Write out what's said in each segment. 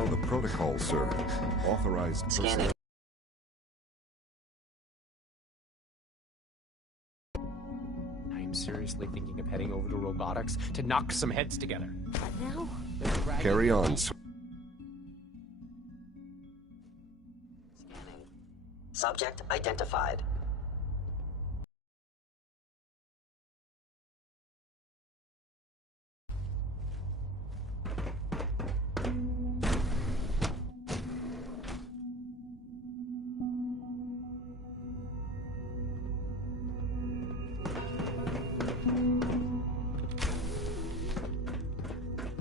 know the protocol, sir. Authorized Scanning. I'm seriously thinking of heading over to robotics to knock some heads together. What now? Carry on, sir. Scanning. Subject identified.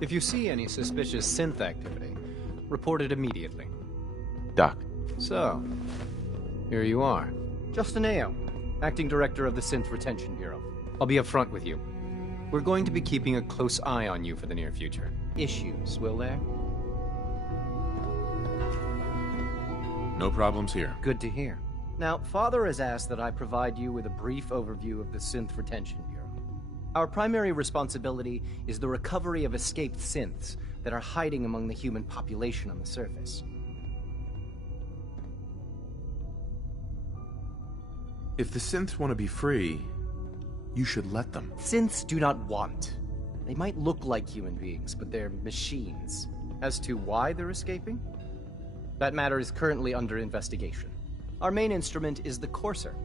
If you see any suspicious synth activity, report it immediately. Doc. So, here you are. Justin Ao, Acting Director of the Synth Retention Bureau. I'll be upfront with you. We're going to be keeping a close eye on you for the near future. Issues, will there? No problems here. Good to hear. Now, Father has asked that I provide you with a brief overview of the Synth Retention Bureau. Our primary responsibility is the recovery of escaped synths that are hiding among the human population on the surface. If the synths want to be free, you should let them. Synths do not want. They might look like human beings, but they're machines. As to why they're escaping? That matter is currently under investigation. Our main instrument is the Courser,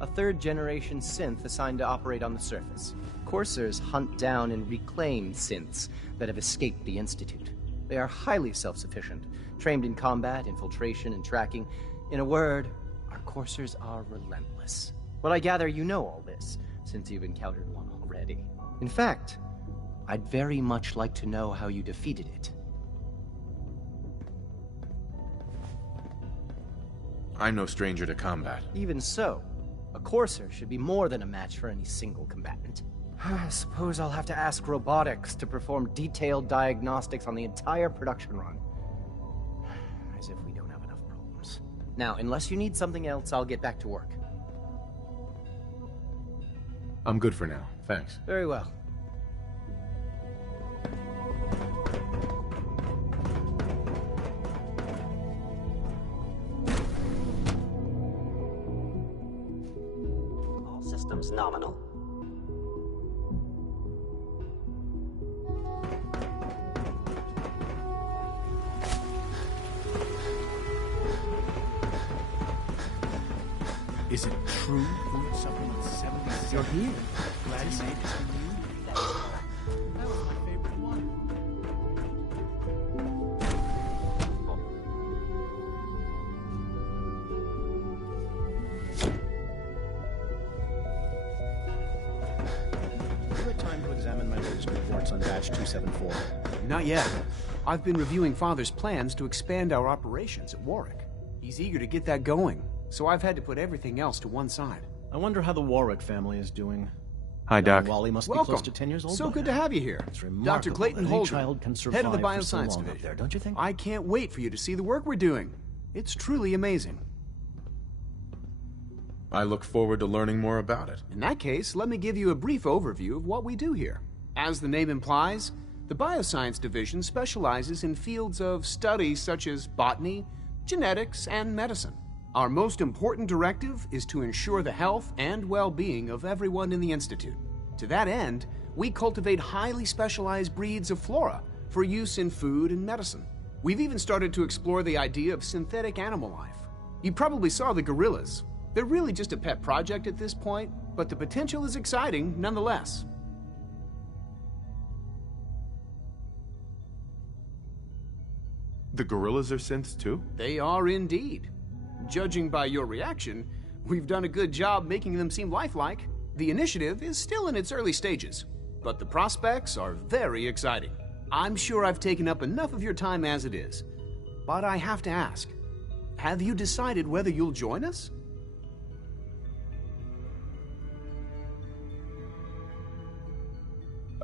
a third-generation synth assigned to operate on the surface. Coursers hunt down and reclaim synths that have escaped the Institute. They are highly self-sufficient, trained in combat, infiltration, and tracking. In a word, our Coursers are relentless. But I gather you know all this, since you've encountered one already. In fact, I'd very much like to know how you defeated it. I'm no stranger to combat. Even so, a Courser should be more than a match for any single combatant. I suppose I'll have to ask robotics to perform detailed diagnostics on the entire production run. As if we don't have enough problems. Now, unless you need something else, I'll get back to work. I'm good for now, thanks. Very well. All systems nominal. Is it true food supplement 76? You're here. Glad you made it to you. That was my favorite one. Have you had time to examine my latest reports on batch 274? Not yet. I've been reviewing Father's plans to expand our operations at Warwick. He's eager to get that going, so I've had to put everything else to one side. I wonder how the Warwick family is doing. Hi, Doc. Wally must Welcome. be close to 10 years old. So by good now. to have you here. It's remarkable Dr. Clayton that any Holder, child can survive head of the for so Bioscience long up Division. there, don't you think? I can't wait for you to see the work we're doing. It's truly amazing. I look forward to learning more about it. In that case, let me give you a brief overview of what we do here. As the name implies, the Bioscience Division specializes in fields of study such as botany, genetics, and medicine. Our most important directive is to ensure the health and well-being of everyone in the Institute. To that end, we cultivate highly specialized breeds of flora for use in food and medicine. We've even started to explore the idea of synthetic animal life. You probably saw the gorillas. They're really just a pet project at this point, but the potential is exciting nonetheless. The gorillas are synths too? They are indeed. Judging by your reaction, we've done a good job making them seem lifelike. The initiative is still in its early stages, but the prospects are very exciting. I'm sure I've taken up enough of your time as it is, but I have to ask, have you decided whether you'll join us?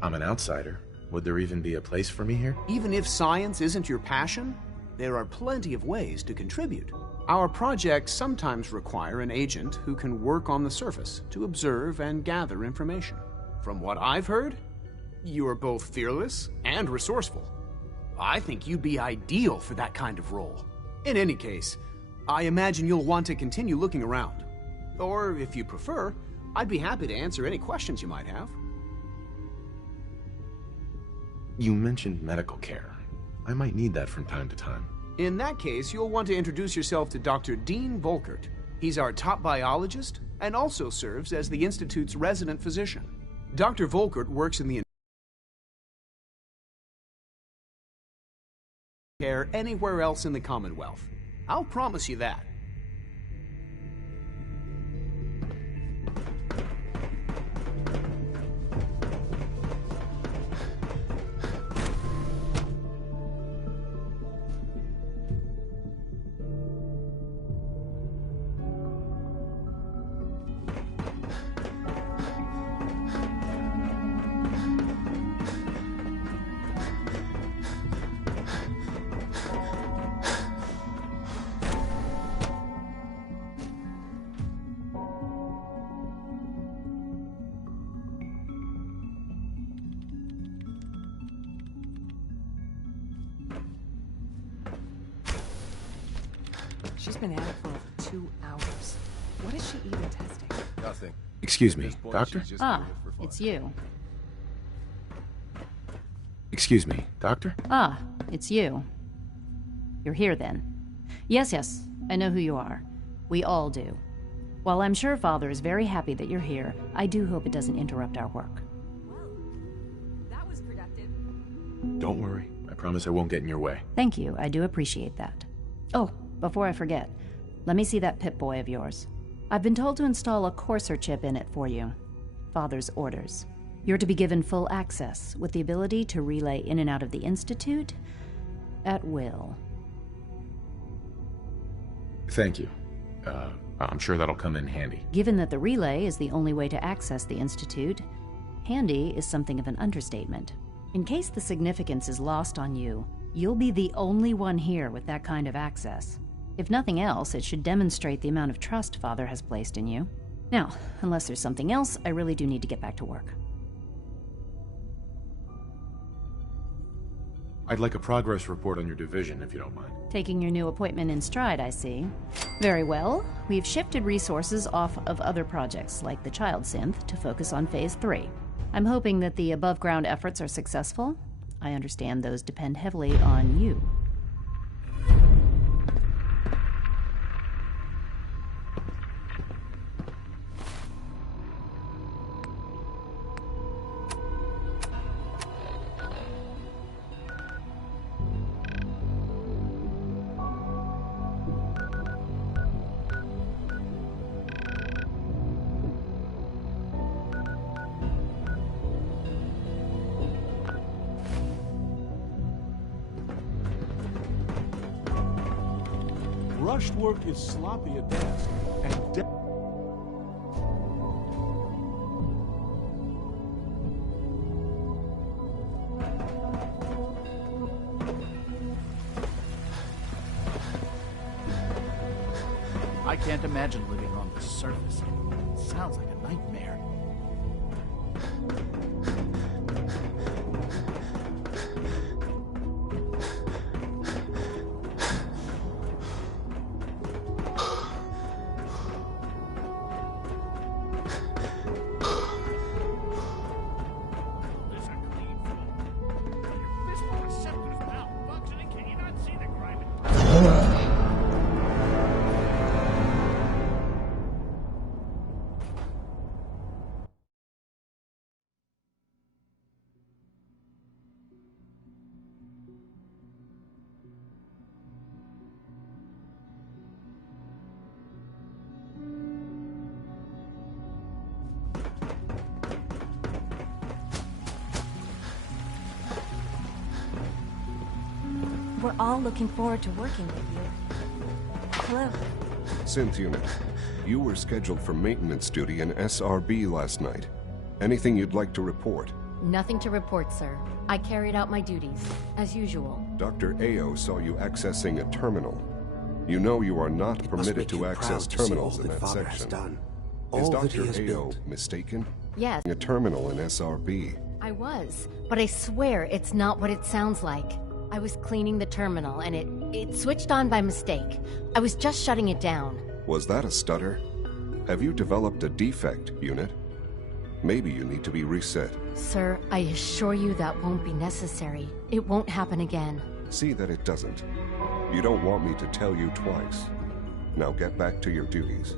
I'm an outsider. Would there even be a place for me here? Even if science isn't your passion, there are plenty of ways to contribute. Our projects sometimes require an agent who can work on the surface to observe and gather information. From what I've heard, you are both fearless and resourceful. I think you'd be ideal for that kind of role. In any case, I imagine you'll want to continue looking around. Or, if you prefer, I'd be happy to answer any questions you might have. You mentioned medical care. I might need that from time to time. In that case, you'll want to introduce yourself to Dr. Dean Volkert. He's our top biologist and also serves as the Institute's resident physician. Dr. Volkert works in the care anywhere else in the Commonwealth. I'll promise you that. She's been at it for over 2 hours. What is she even testing? Nothing. Excuse me, Doctor? Ah, it's you. Excuse me, Doctor? Ah, it's you. You're here then. Yes, I know who you are. We all do. While I'm sure Father is very happy that you're here, I do hope it doesn't interrupt our work. Well, that was productive. Don't worry. I promise I won't get in your way. Thank you, I do appreciate that. Oh, before I forget, let me see that Pip-Boy of yours. I've been told to install a Courser chip in it for you. Father's orders. You're to be given full access, with the ability to relay in and out of the Institute at will. Thank you. I'm sure that'll come in handy. Given that the relay is the only way to access the Institute, handy is something of an understatement. In case the significance is lost on you, you'll be the only one here with that kind of access. If nothing else, it should demonstrate the amount of trust Father has placed in you. Now, unless there's something else, I really do need to get back to work. I'd like a progress report on your division, if you don't mind. Taking your new appointment in stride, I see. Very well. We've shifted resources off of other projects, like the Child Synth, to focus on Phase 3. I'm hoping that the above-ground efforts are successful. I understand those depend heavily on you. Rushed work is sloppy at best, and I can't imagine living on the surface. It sounds like a nightmare. We're all looking forward to working with you. Hello. Synth unit, you were scheduled for maintenance duty in SRB last night. Anything you'd like to report? Nothing to report, sir. I carried out my duties, as usual. Dr. Ao saw you accessing a terminal. You know you are not permitted to access terminals in that section. Is Dr. Ao mistaken? Yes. A terminal in SRB. I was, but I swear it's not what it sounds like. I was cleaning the terminal and it switched on by mistake. I was just shutting it down. Was that a stutter? Have you developed a defect, Unit? Maybe you need to be reset. Sir, I assure you that won't be necessary. It won't happen again. See that it doesn't. You don't want me to tell you twice. Now get back to your duties.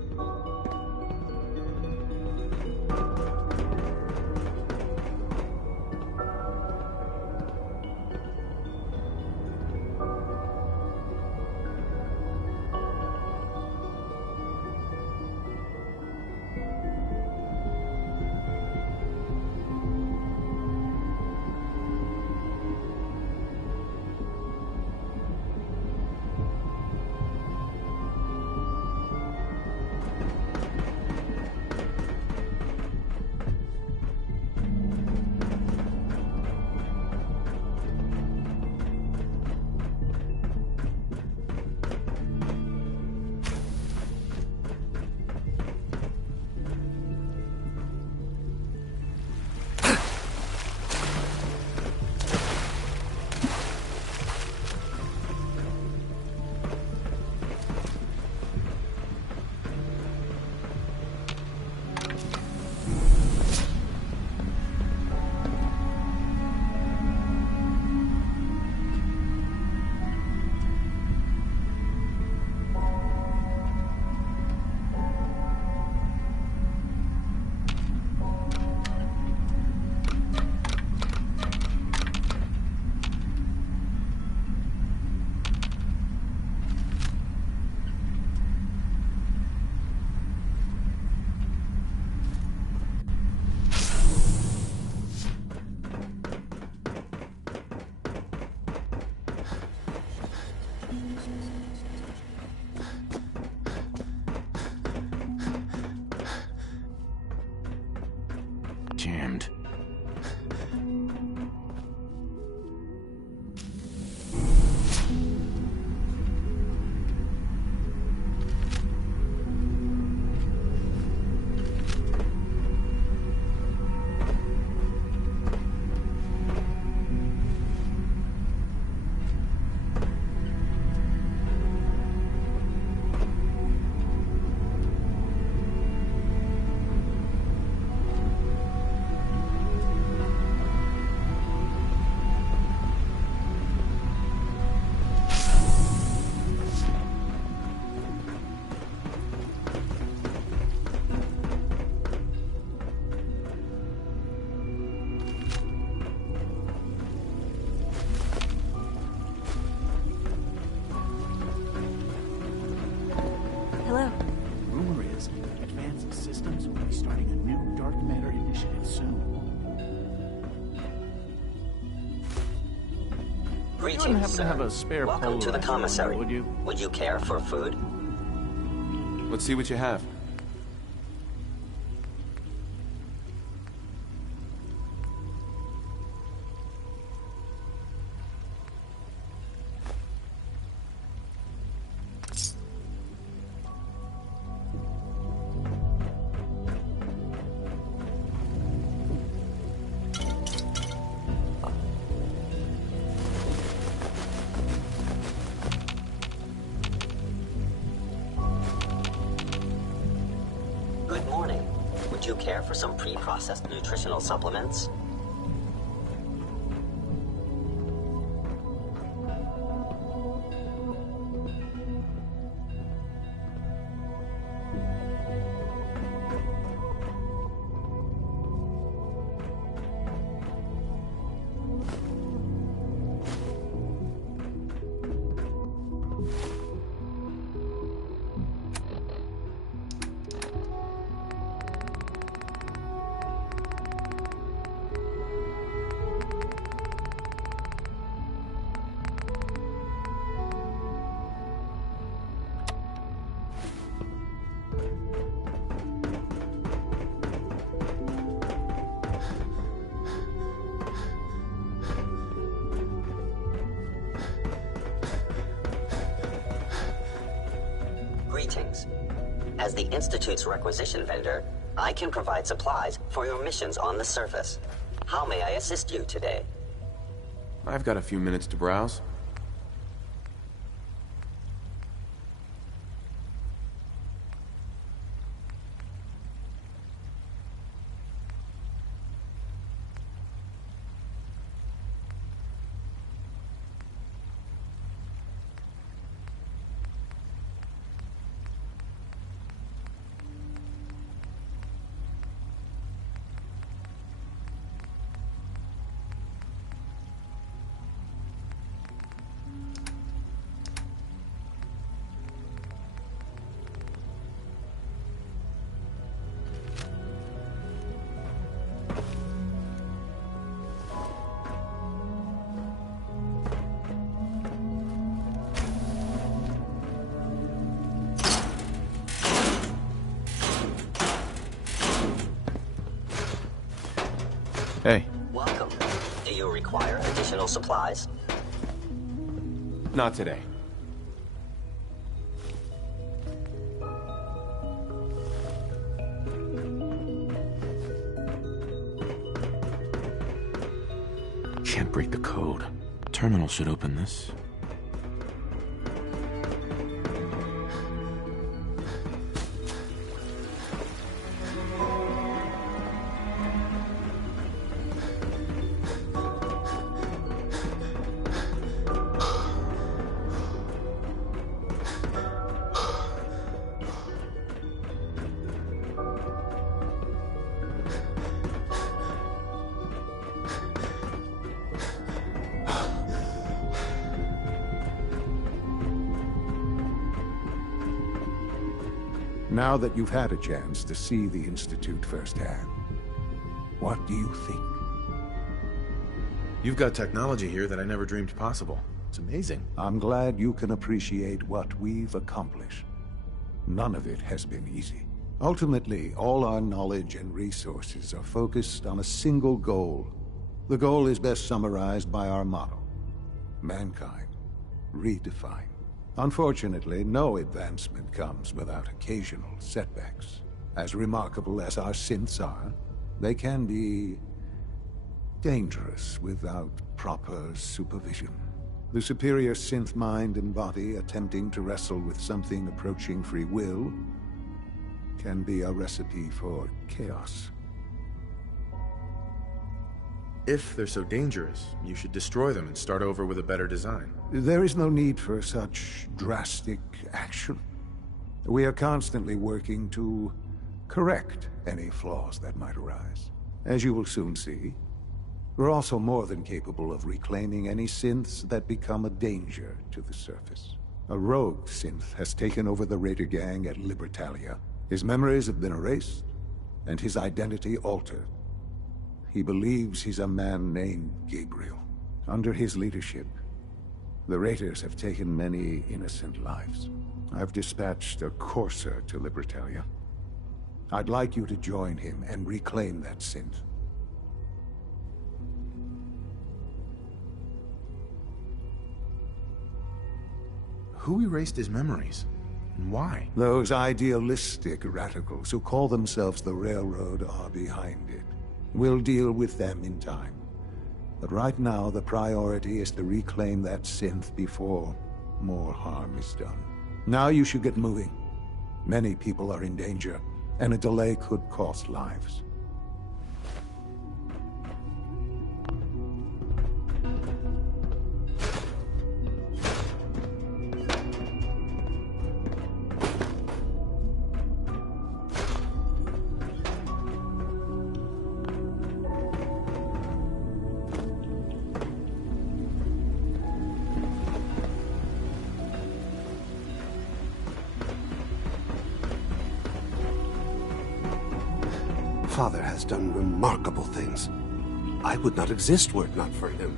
Jammed. Hello. Rumor is Advanced Systems will be starting a new dark matter initiative soon. Greetings, You wouldn't happen sir. to have a spare Welcome to the polarizer, commissary. would you? Would you care for food? Let's see what you have. Good morning. Would you care for some pre-processed nutritional supplements? Greetings. As the Institute's requisition vendor, I can provide supplies for your missions on the surface. How may I assist you today? I've got a few minutes to browse. Hey. Welcome. Do you require additional supplies? Not today. Can't break the code. Terminal should open this. Now that you've had a chance to see the Institute firsthand, what do you think? You've got technology here that I never dreamed possible. It's amazing. I'm glad you can appreciate what we've accomplished. None of it has been easy. Ultimately, all our knowledge and resources are focused on a single goal. The goal is best summarized by our motto: mankind, redefined. Unfortunately, no advancement comes without occasional setbacks. As remarkable as our synths are, they can be dangerous without proper supervision. The superior synth mind and body attempting to wrestle with something approaching free will can be a recipe for chaos. If they're so dangerous, you should destroy them and start over with a better design. There is no need for such drastic action. We are constantly working to correct any flaws that might arise. As you will soon see, we're also more than capable of reclaiming any synths that become a danger to the surface. A rogue synth has taken over the Raider gang at Libertalia. His memories have been erased, and his identity altered. He believes he's a man named Gabriel. Under his leadership, the Raiders have taken many innocent lives. I've dispatched a courser to Libertalia. I'd like you to join him and reclaim that synth. Who erased his memories? And why? Those idealistic radicals who call themselves the Railroad are behind it. We'll deal with them in time. But right now, the priority is to reclaim that synth before more harm is done. Now you should get moving. Many people are in danger, and a delay could cost lives. Father has done remarkable things. I would not exist were it not for him.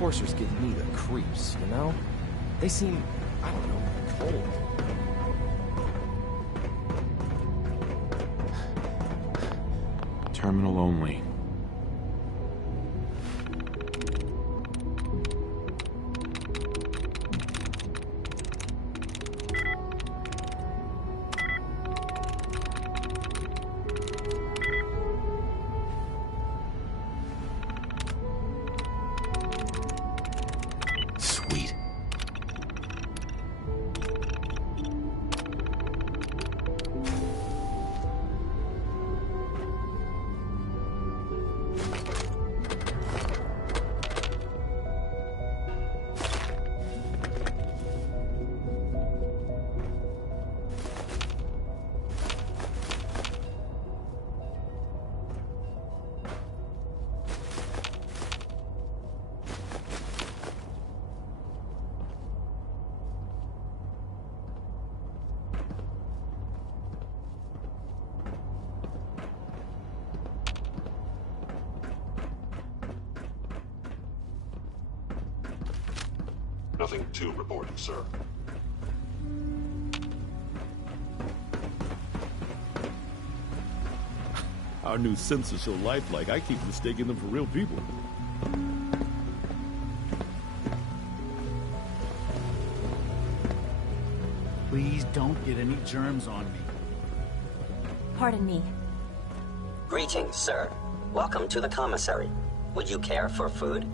enforcers give me the creeps, you know? They seem, I don't know, cold. Terminal only. Sweet. Nothing to report, sir. Our new sensors are so lifelike, I keep mistaking them for real people. Please don't get any germs on me. Pardon me. Greetings, sir. Welcome to the commissary. Would you care for food?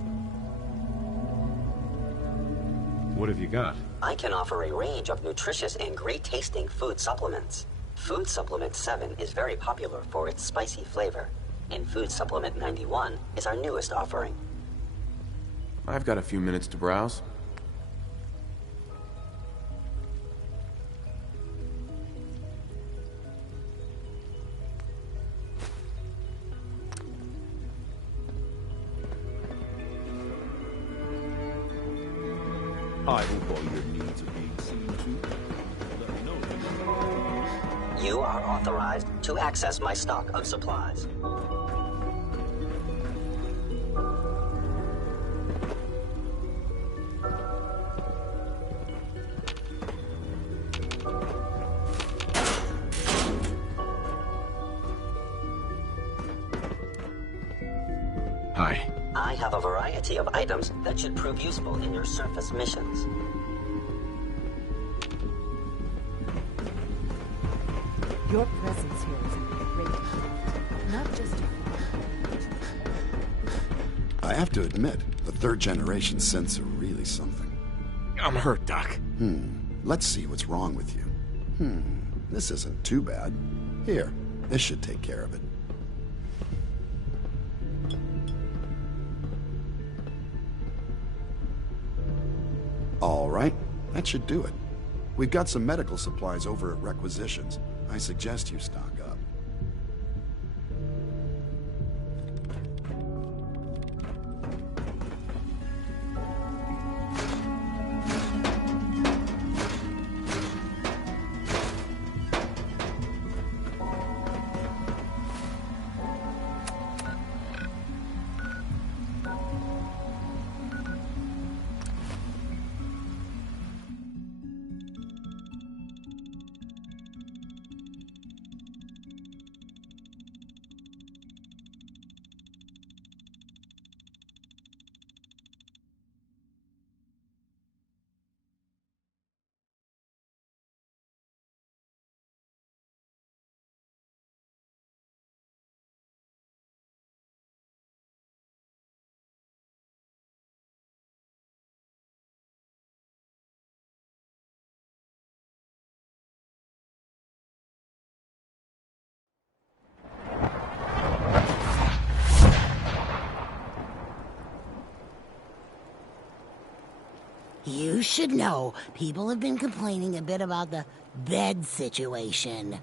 What have you got? I can offer a range of nutritious and great-tasting food supplements. Food Supplement 7 is very popular for its spicy flavor, and Food Supplement 91 is our newest offering. I've got a few minutes to browse. I hope all your needs are being seen to. Let me know if you You are authorized to access my stock of supplies. Hi. I have a variety of items that should prove useful in your surface missions. Your presence here is a great gift, not just to I have to admit, the third-generation synths are really something. I'm hurt, Doc. Let's see what's wrong with you. This isn't too bad. Here, this should take care of it. All right, that should do it. We've got some medical supplies over at Requisitions. I suggest you stock up. You should know, people have been complaining a bit about the bed situation.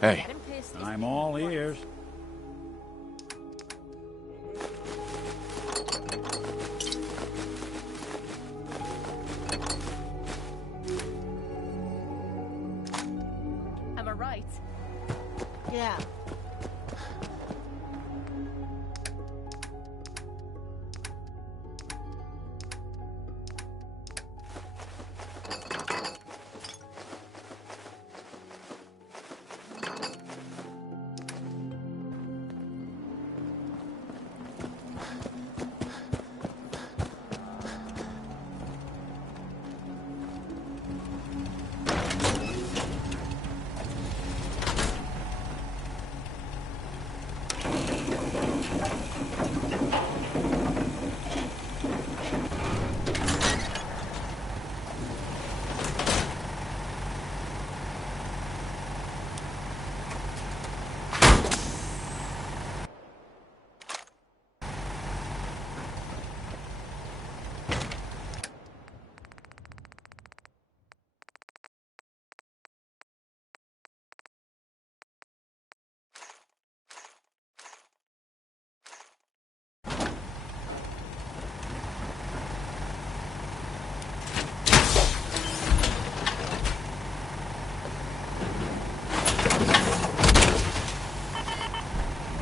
Hey. I'm all ears. Am I right? Yeah.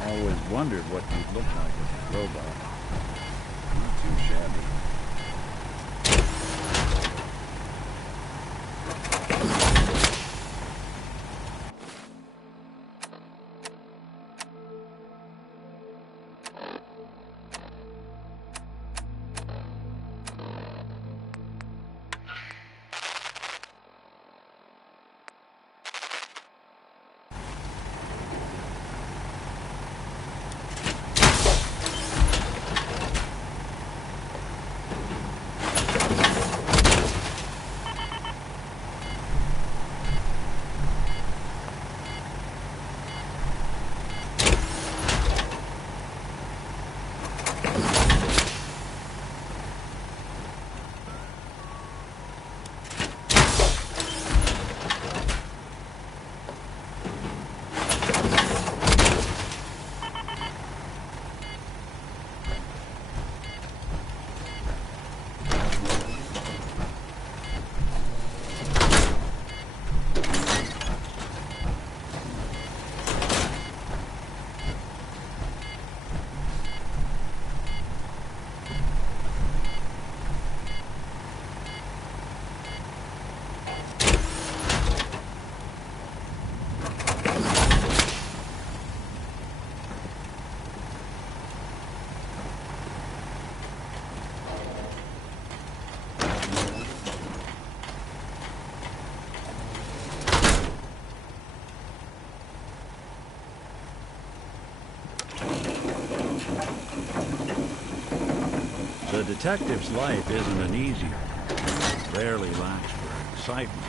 Always wondered what you'd look like as a robot. Not too shabby. The detective's life isn't an easy one. Rarely lacks for excitement.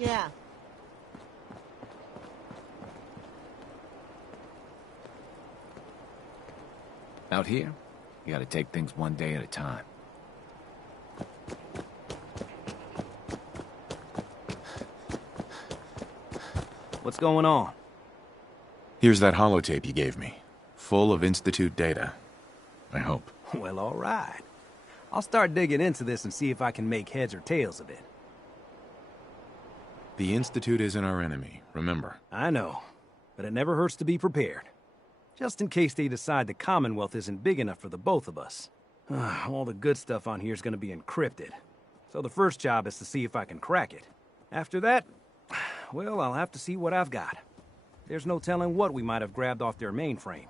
Yeah. Out here, you gotta take things one day at a time. What's going on? Here's that holotape you gave me, full of Institute data. I hope. Well, all right. I'll start digging into this and see if I can make heads or tails of it. The Institute isn't our enemy, remember. I know, but it never hurts to be prepared. Just in case they decide the Commonwealth isn't big enough for the both of us. All the good stuff on here is going to be encrypted. So the first job is to see if I can crack it. After that, well, I'll have to see what I've got. There's no telling what we might have grabbed off their mainframe.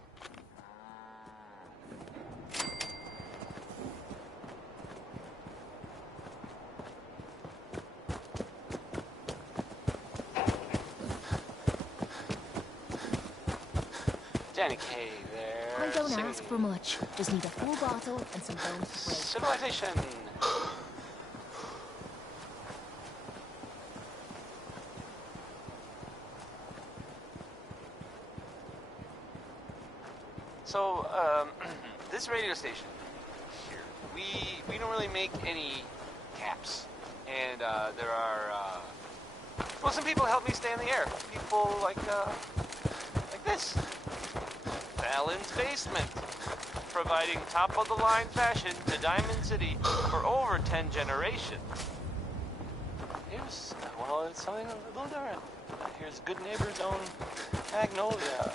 Danny K there. I don't ask for much. Just need a full bottle and some bones to break. Civilization. So, this radio station here, we don't really make any caps, and there are well, some people help me stay in the air. People like this. Fallon's Basement, providing top-of-the-line fashion to Diamond City for over 10 generations. Here's, well, it's something a little different. Here's Good Neighbor's own Magnolia.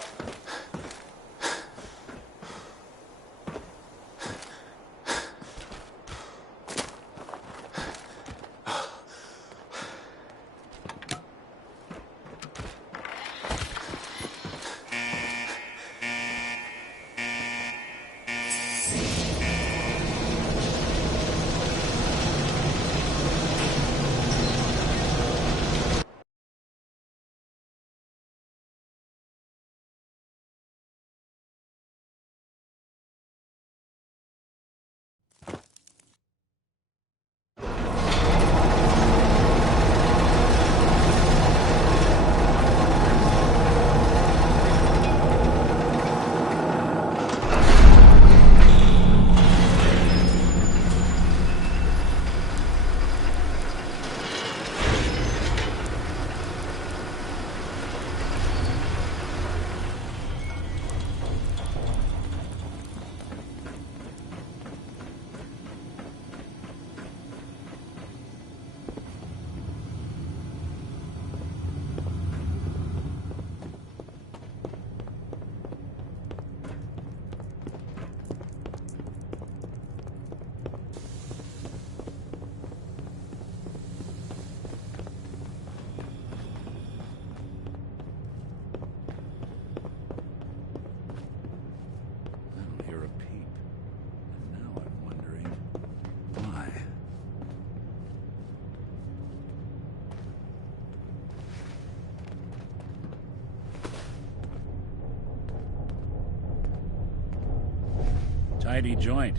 Tidy joint.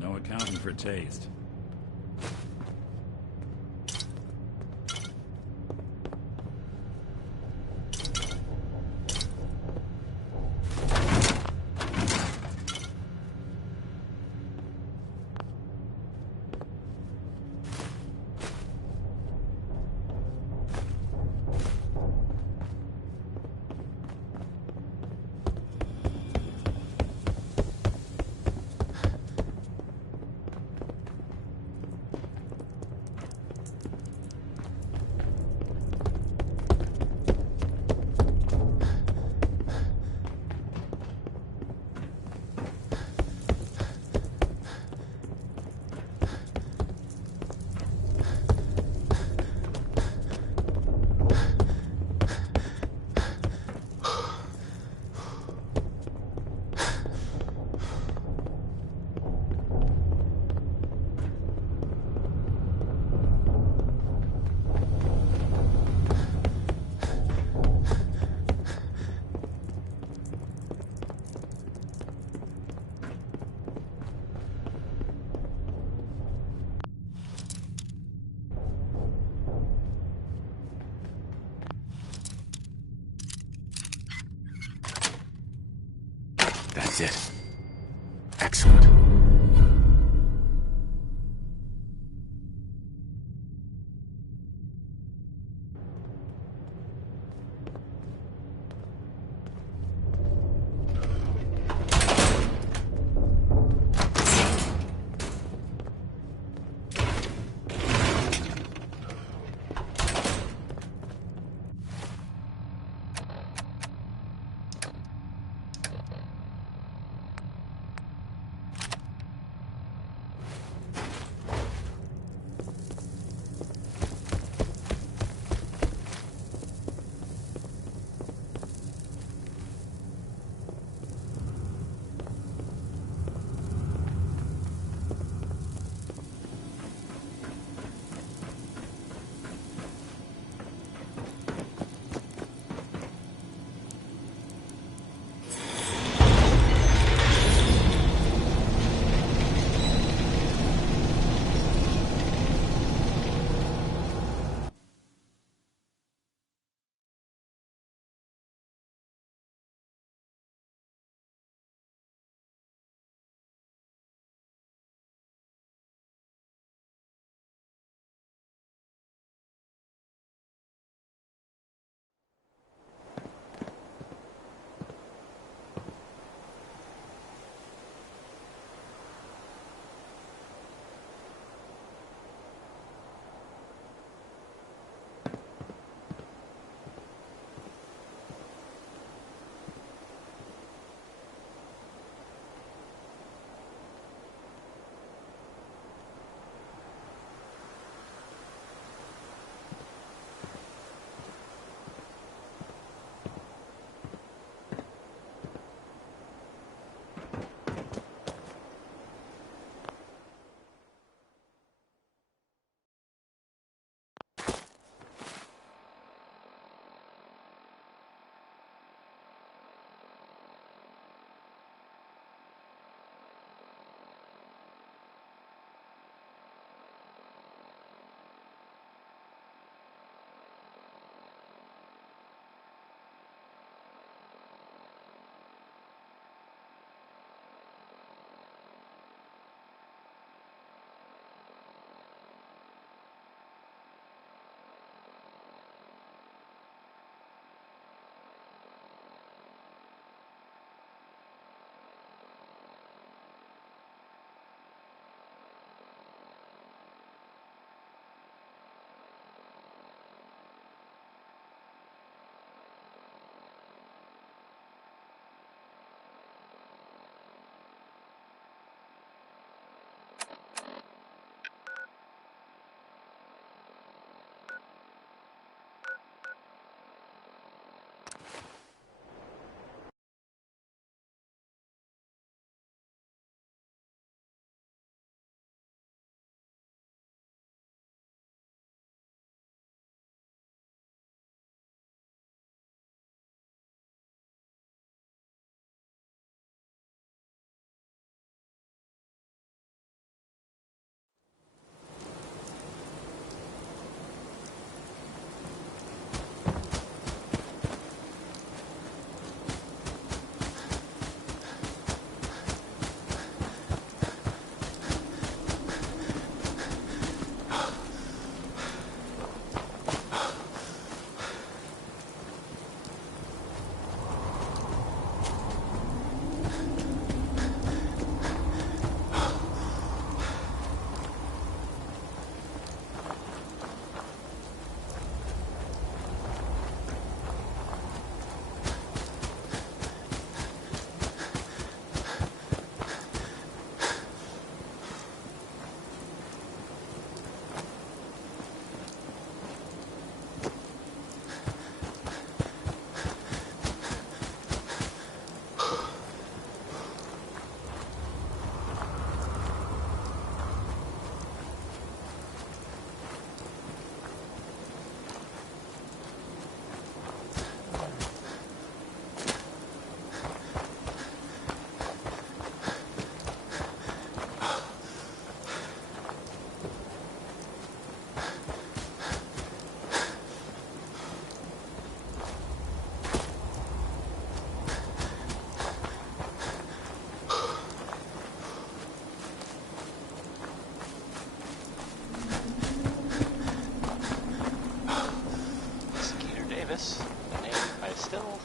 No accounting for taste. That's it. Excellent.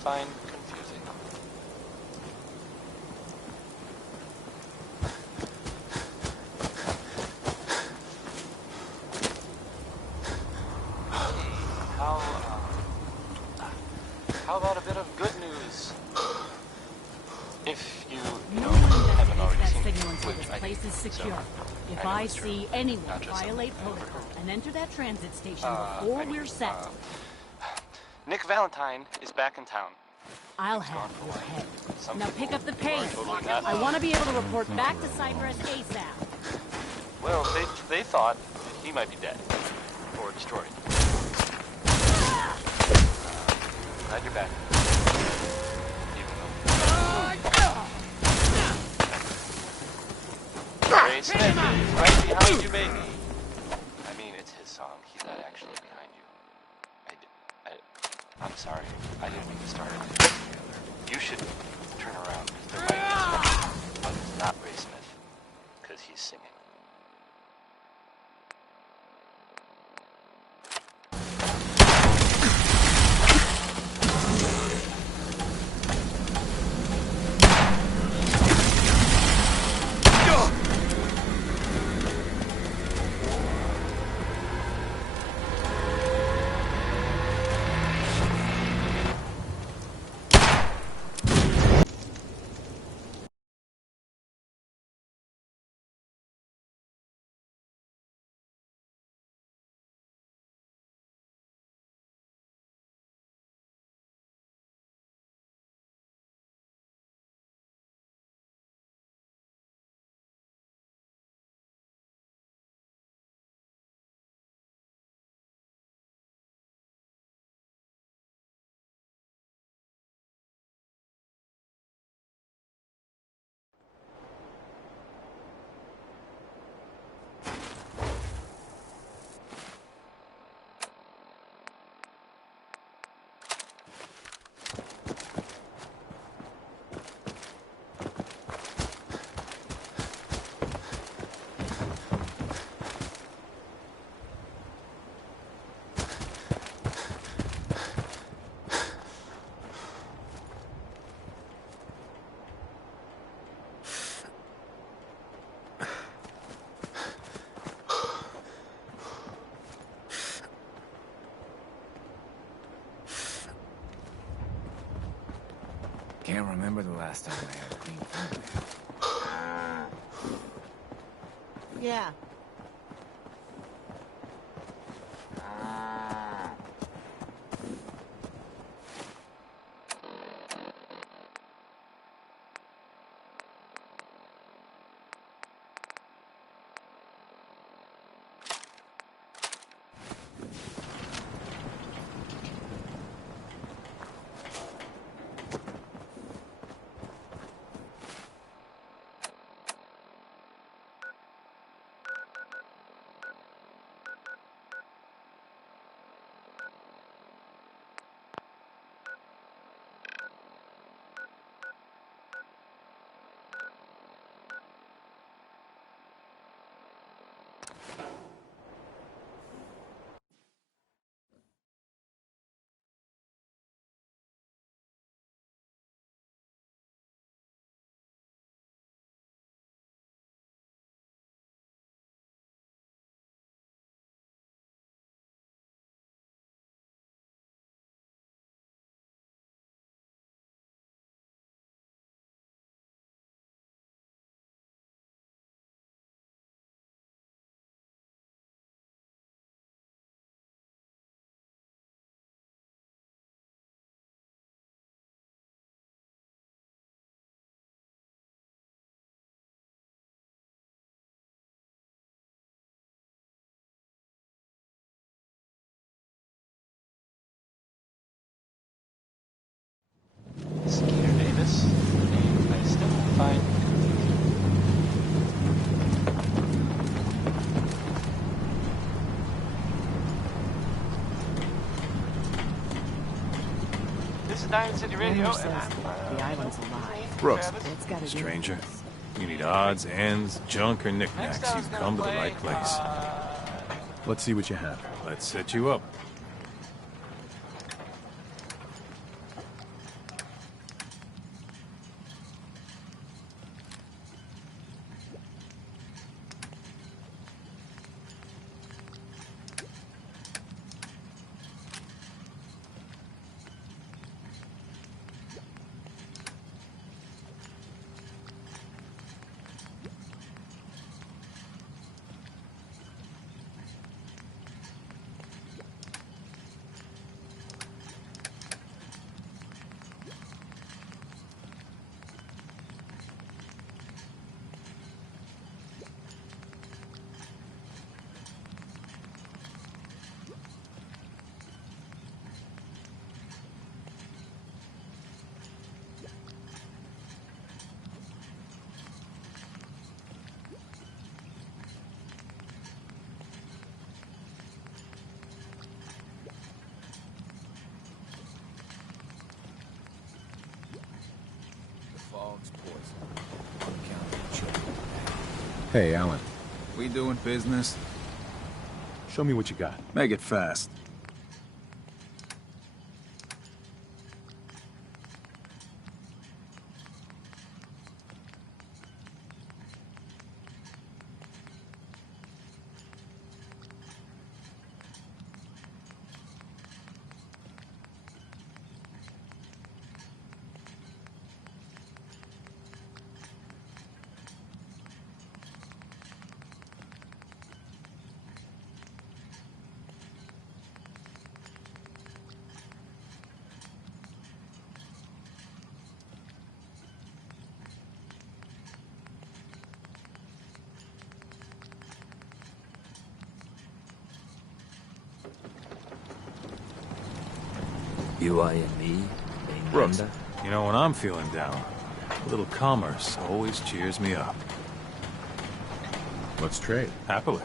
find confusing. How about a bit of good news? If you haven't already seen it, which I place is secure. So, If I see anyone violate protocol and enter that transit station before we're set, Nick Valentine is back in town. I'll have your head. Some Now pick up the pace. totally not. I want to be able to report back to Cypress ASAP. Well, they thought he might be dead or destroyed. Glad you're back. Ray Smith is right behind you, baby. I mean, it's his song. He's not actually behind you. I'm sorry. I didn't mean to start it. You should turn around. They're writing his song. But it's not Ray Smith. Because he's singing. Can't remember the last time I had a clean fingernail. Yeah. Skeeter Davis, name I still find confusing. This is Diamond City Radio, and I'm the island's alive. Brooks, It's gotta be stranger. You need odds, ends, junk, or knickknacks. You've come to the right place. Let's see what you have. Let's set you up. Fog's poison. On account of the children. Hey, Alan. We doing business? Show me what you got. Make it fast. You eyeing me? Brooks, you know, when I'm feeling down, a little commerce always cheers me up. Let's trade. Happily.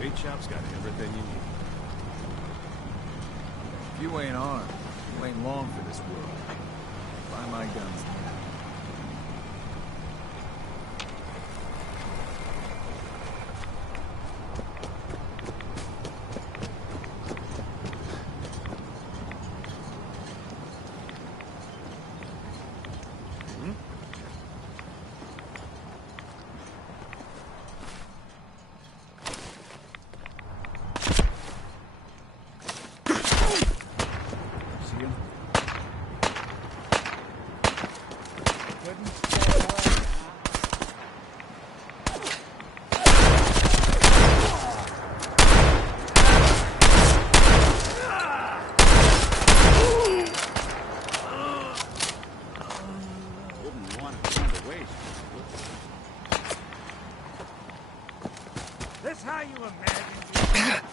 Bait shop's got everything you need. If you ain't armed, you ain't long for this world. Buy my guns. This how you imagine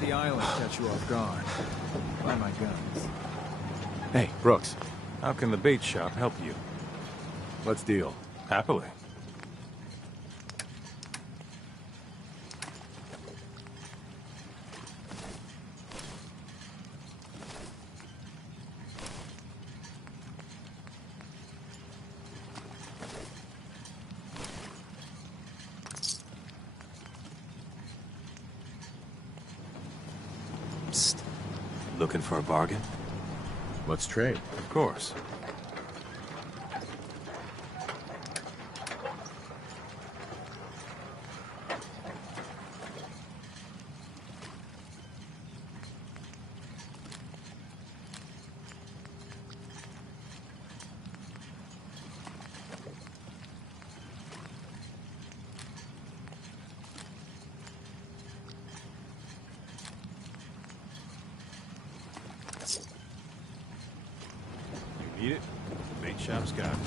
The island catch you off guard. Buy my guns. Hey, Brooks. How can the bait shop help you? Let's deal. Happily. Psst. Looking for a bargain? Let's trade. Of course. Need it? The bait shop's got it.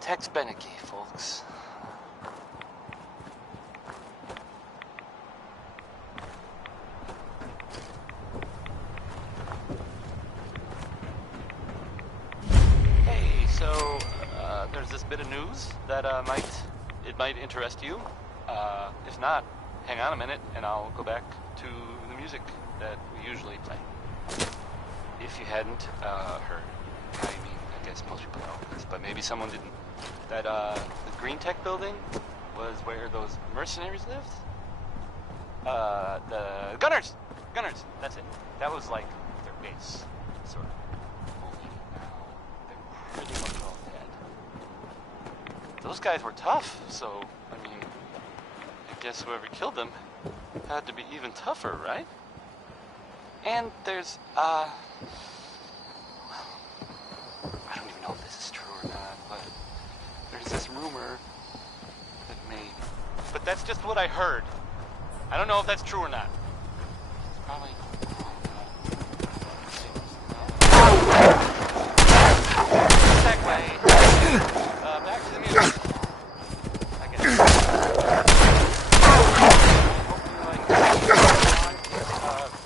Tex Beneke, folks. Hey, so there's this bit of news that might interest you. If not, hang on a minute, and I'll go back to the music that we usually play. If you hadn't heard, I mean, I guess most people know this, but maybe someone didn't. That the Green Tech building was where those mercenaries lived. The Gunners, that's it. That was like their base, sort of. Only now they're pretty much all dead. Those guys were tough, so I mean, I guess whoever killed them had to be even tougher, right? And there's I don't even know if this is true or not, but there's this rumor that maybe... But that's just what I heard. I don't know if that's true or not. It's probably... Segue. Back to the music. I guess.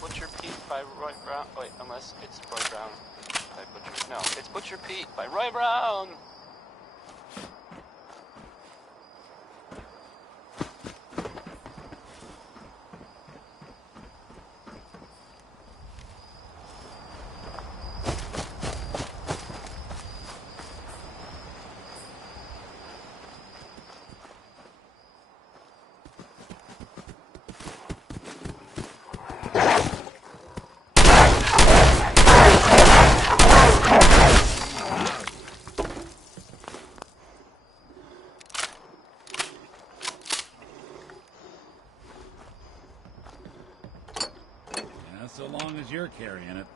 Butcher Pete by Roy Brown. Wait, unless it's Roy Brown by Butcher. No, it's Butcher Pete by Roy Brown. So long as you're carrying it.